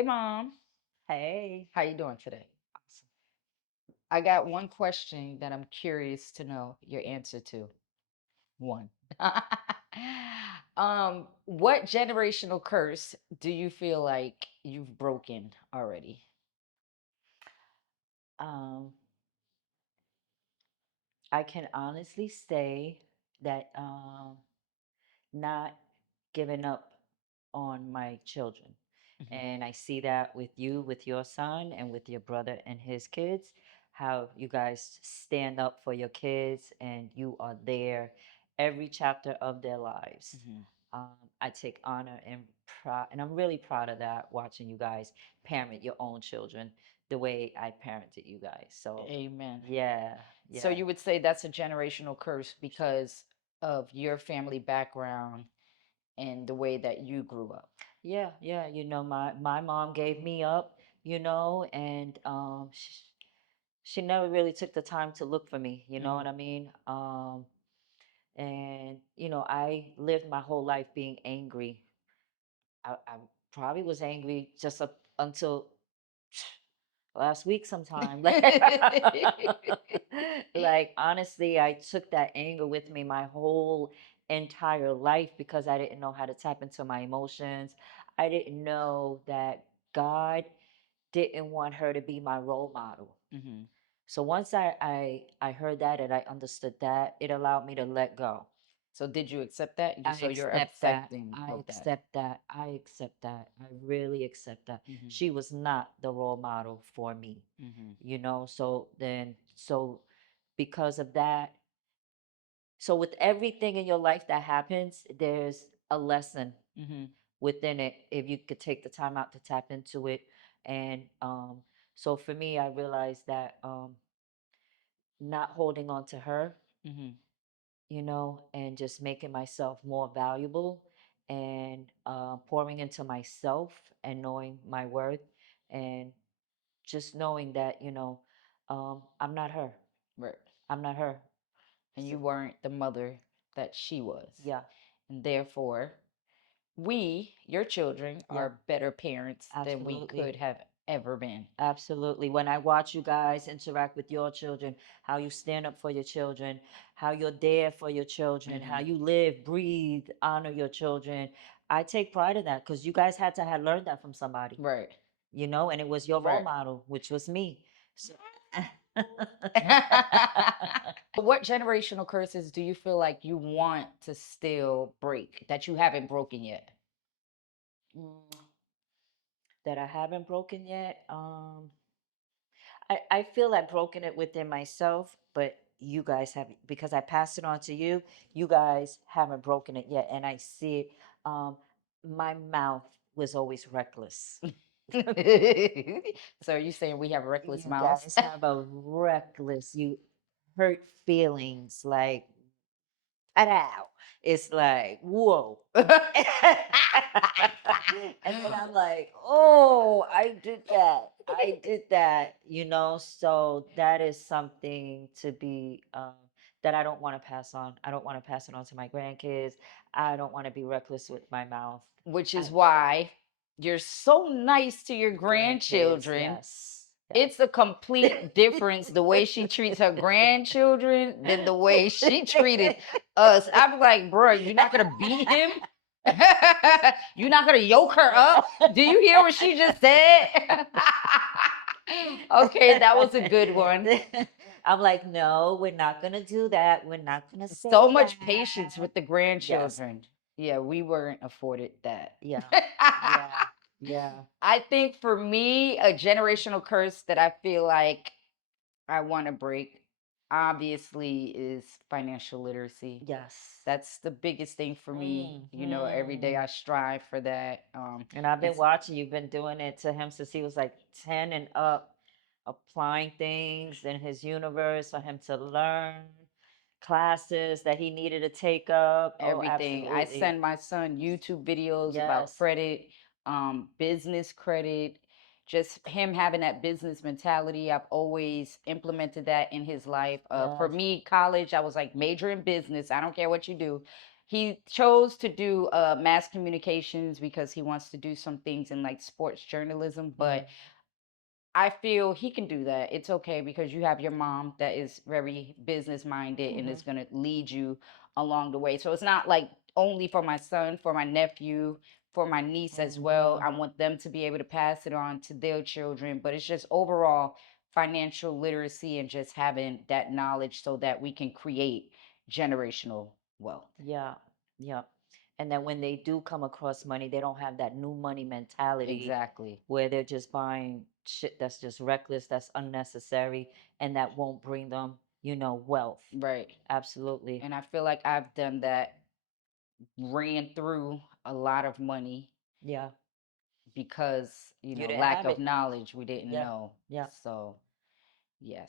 Hey, Mom. Hey. How you doing today? Awesome. I got one question that I'm curious to know your answer to. One. What generational curse do you feel like you've broken already? Um, I can honestly say that not giving up on my children. Hmm. And I see that with you, with your son, and with your brother and his kids, how you guys stand up for your kids and you are there every chapter of their lives. Hmm. I take honor and pride, and I'm really proud of that, watching you guys parent your own children the way I parented you guys. So, Amen. yeah, So yeah. you would say that's a generational curse because of your family background and the way that you grew up. Yeah, yeah, my mom gave me up, and she never really took the time to look for me, you know Hmm. what I mean? And I lived my whole life being angry. I probably was angry just up until last week sometime. Like honestly, I took that anger with me my whole entire life because I didn't know how to tap into my emotions. I didn't know that God didn't want her to be my role model. Hmm. So once I heard that and I understood that, it allowed me to let go. So did you accept that? I So you're accept that. accepting I of that. accept that. I accept that. I really accept that. Hmm. She was not the role model for me, Hmm. so because of that, so with everything in your life that happens, there's a lesson Hmm. within it if you could take the time out to tap into it. And so for me, I realized that not holding on to her, Hmm. and just making myself more valuable and pouring into myself and knowing my worth and just knowing that, I'm not her. Right. I'm not her. And So, you weren't the mother that she was. yeah, And therefore, we, your children, yeah, are better parents than we absolutely. could have ever been. Absolutely. When I watch you guys interact with your children, how you stand up for your children, how you're there for your children, how Hmm. you live, breathe, honor your children, I take pride in that because you guys had to have learned that from somebody, Right. and it was your role Right. model, which was me. So, What generational curses do you feel like you want to still break that you haven't broken yet? mm, that I haven't broken yet. I feel I've broken it within myself, but you guys have, because I passed it on to you. You guys haven't broken it yet, and I see it. My mouth was always reckless. So are you saying we have reckless You mouths? guys have a reckless, you hurt feelings like, ow. It's like, whoa. And then I'm like, oh, I did that. I did that, So that is something to be that I don't want to pass on. I don't want to pass it on to my grandkids. I don't want to be reckless with my mouth. Which is I, why you're so nice to your grandkids, grandchildren. yes, It's a yes. complete difference the way she treats her grandchildren than the way she treated us. I'm like, bro, you're not gonna beat him. You're not gonna yoke her up. Do you hear what she just said? Okay, that was a good one. I'm like, no, we're not gonna do that. We're not gonna So say much patience that. with the Yes. grandchildren. Yeah, we weren't afforded that. Yeah. Yeah. Yeah. I think for me, a generational curse that I feel like I want to break, obviously, is financial literacy. Yes. That's the biggest thing for me. Every day Hmm. I strive for that. And I've been It's watching, you've been doing it to him since he was like 10 and up, applying things in his universe for him to learn classes that he needed to take up. Oh, everything. I absolutely. send my son YouTube videos about Yes. credit, business credit, just him having that business mentality. I've always implemented that in his life. For Yes. me, college, I was like, major in business. I don't care what you do. he chose to do mass communications because he wants to do some things in like sports journalism, but Mhm. I feel he can do that. It's okay because you have your mom that is very business minded and is Mhm. going to lead you along the way. So it's not like only for my son, for my nephew, for my niece as well. Mhm. I want them to be able to pass it on to their children, but it's just overall financial literacy and just having that knowledge so that we can create generational wealth. Yeah. Yeah. And then when they do come across money, they don't have that new money mentality Exactly. where they're just buying shit that's just reckless, that's unnecessary, and that won't bring them, wealth. Right. Absolutely. And I feel like I've done that, ran through a lot of money Yeah. because You didn't lack have of it. knowledge, we didn't Yeah. know. Yeah. So yes.